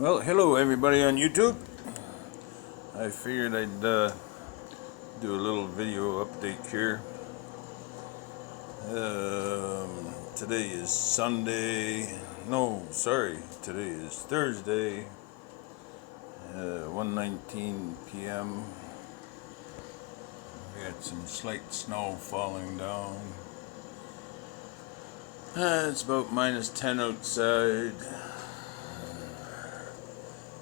Well, hello everybody on YouTube. I figured I'd do a little video update here. Today is Sunday. No, sorry. Today is Thursday. 1:19 p.m. We had some slight snow falling down. It's about -10 outside.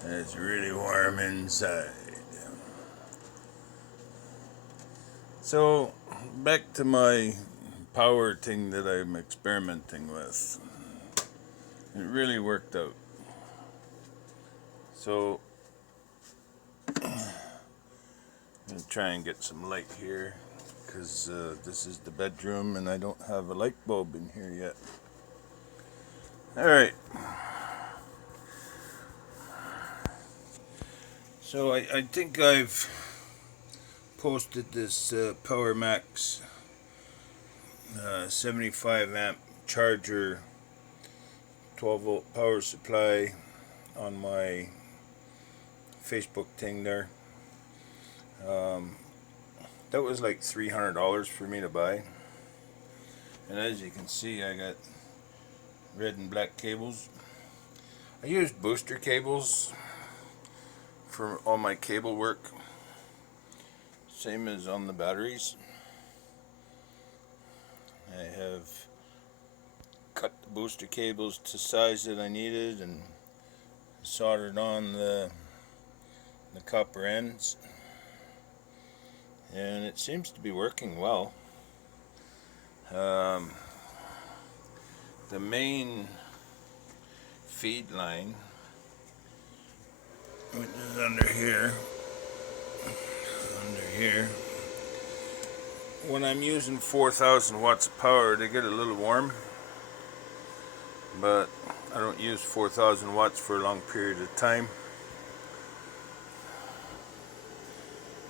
And it's really warm inside. So, back to my power thing that I'm experimenting with. It really worked out. So, I'm going to try and get some light here, because this is the bedroom and I don't have a light bulb in here yet. Alright. So, I think I've posted this Power Max 75 amp charger 12 volt power supply on my Facebook thing there. That was like $300 for me to buy, and as you can see, I got red and black cables. I use booster cables for all my cable work, same as on the batteries. I have cut the booster cables to size that I needed and soldered on the copper ends, and it seems to be working well. The main feed line, which is under here, when I'm using 4,000 watts of power, they get a little warm, but I don't use 4,000 watts for a long period of time.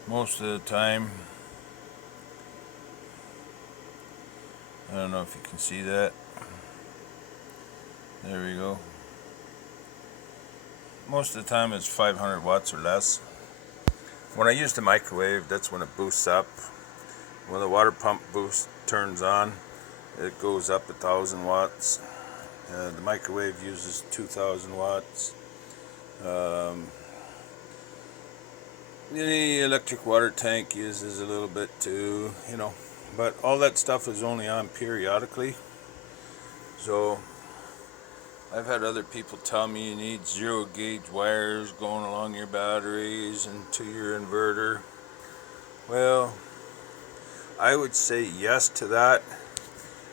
Most of the time, I don't know if you can see that. There we go. Most of the time it's 500 watts or less. When I use the microwave, that's when it boosts up. When the water pump boost turns on, it goes up 1,000 watts. The microwave uses 2,000 watts. The electric water tank uses a little bit too, but all that stuff is only on periodically. So I've had other people tell me you need 0 gauge wires going along your batteries and to your inverter. Well, I would say yes to that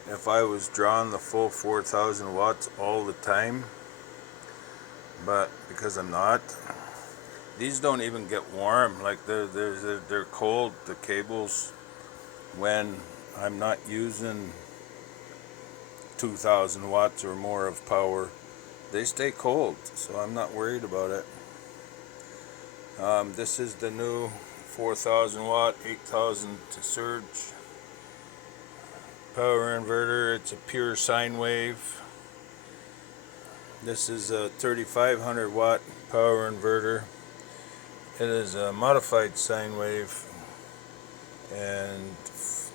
if I was drawing the full 4,000 watts all the time, but because I'm not, these don't even get warm. Like they're cold, the cables, when I'm not using 2,000 watts or more of power. They stay cold, so I'm not worried about it. This is the new 4,000 watt, 8,000 to surge power inverter. It's a pure sine wave. This is a 3,500 watt power inverter. It is a modified sine wave, and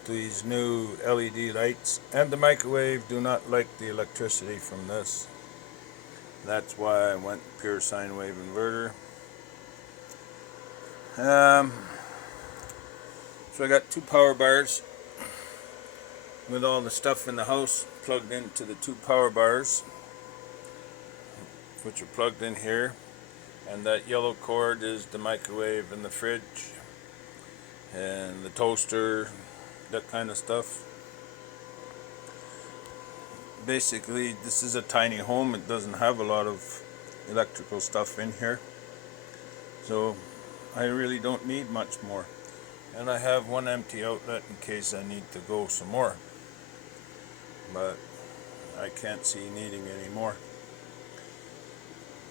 these new LED lights and the microwave do not like the electricity from this. That's why I went pure sine wave inverter. So I got 2 power bars with all the stuff in the house plugged into the 2 power bars, which are plugged in here. And that yellow cord is the microwave and the fridge and the toaster, that kind of stuff. Basically, this is a tiny home. It doesn't have a lot of electrical stuff in here, so I really don't need much more. And I have 1 empty outlet in case I need to go some more, but I can't see needing any more.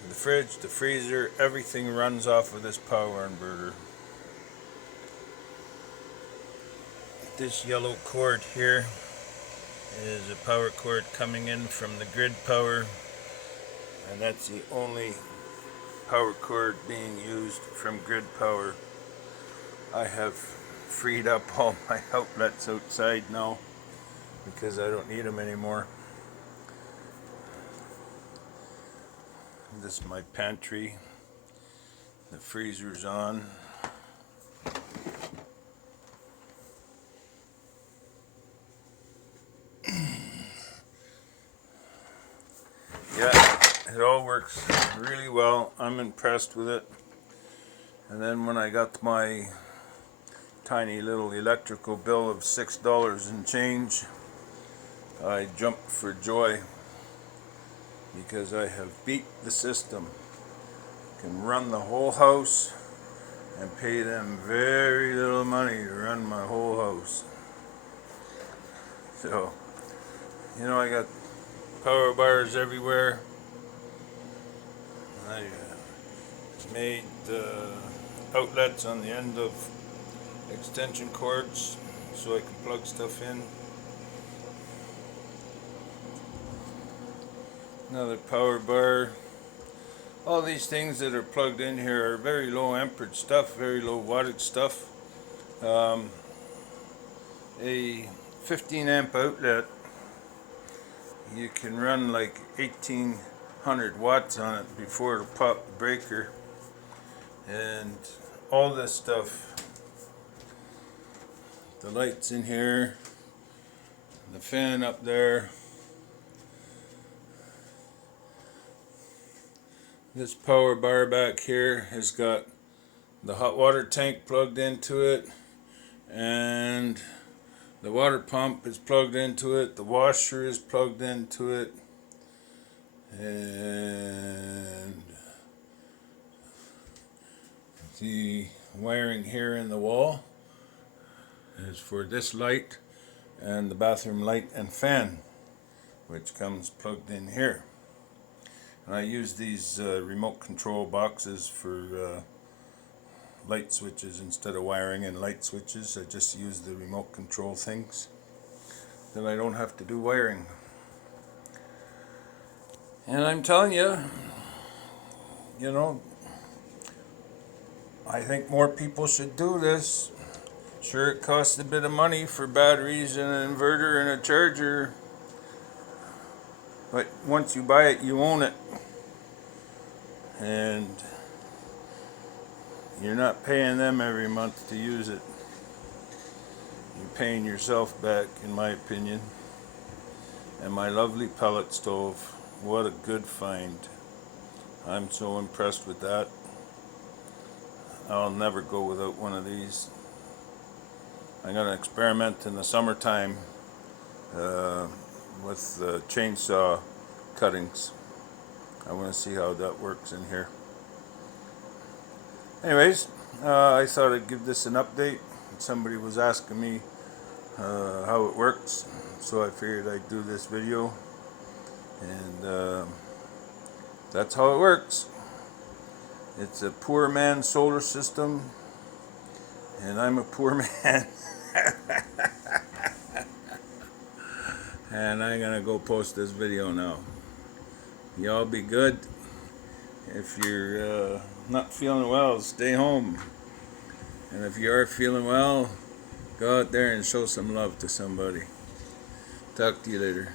The fridge, the freezer, everything runs off of this power inverter. This yellow cord here is a power cord coming in from the grid power, and that's the only power cord being used from grid power. I have freed up all my outlets outside now because I don't need them anymore. This is my pantry. The freezer's on. Yeah, it all works really well. I'm impressed with it. And then when I got my tiny little electrical bill of $6 and change, I jumped for joy because I have beat the system. Can run the whole house and pay them very little money to run my whole house. So, you know, I got power bars everywhere. I made outlets on the end of extension cords so I can plug stuff in. Another power bar. All these things that are plugged in here are very low amperage stuff, very low wattage stuff. A 15 amp outlet, you can run like 1800 watts on it before it'll pop the breaker. And all this stuff, the lights in here, the fan up there, this power bar back here has got the hot water tank plugged into it, and the water pump is plugged into it, the washer is plugged into it, and the wiring here in the wall is for this light and the bathroom light and fan, which comes plugged in here. And I use these remote control boxes for light switches instead of wiring and light switches. I just use the remote control things. Then I don't have to do wiring. And I'm telling you, you know, I think more people should do this. Sure, it costs a bit of money for batteries and an inverter and a charger, but once you buy it, you own it. And you're not paying them every month to use it. You're paying yourself back, in my opinion. And my lovely pellet stove, what a good find. I'm so impressed with that. I'll never go without one of these. I'm going to experiment in the summertime with chainsaw cuttings. I want to see how that works in here. Anyways, I thought I'd give this an update. Somebody was asking me how it works, so I figured I'd do this video. And that's how it works. It's a poor man's solar system, and I'm a poor man. And I'm gonna go post this video now. Y'all be good. If you're not feeling well, stay home. And if you are feeling well, go out there and show some love to somebody. Talk to you later.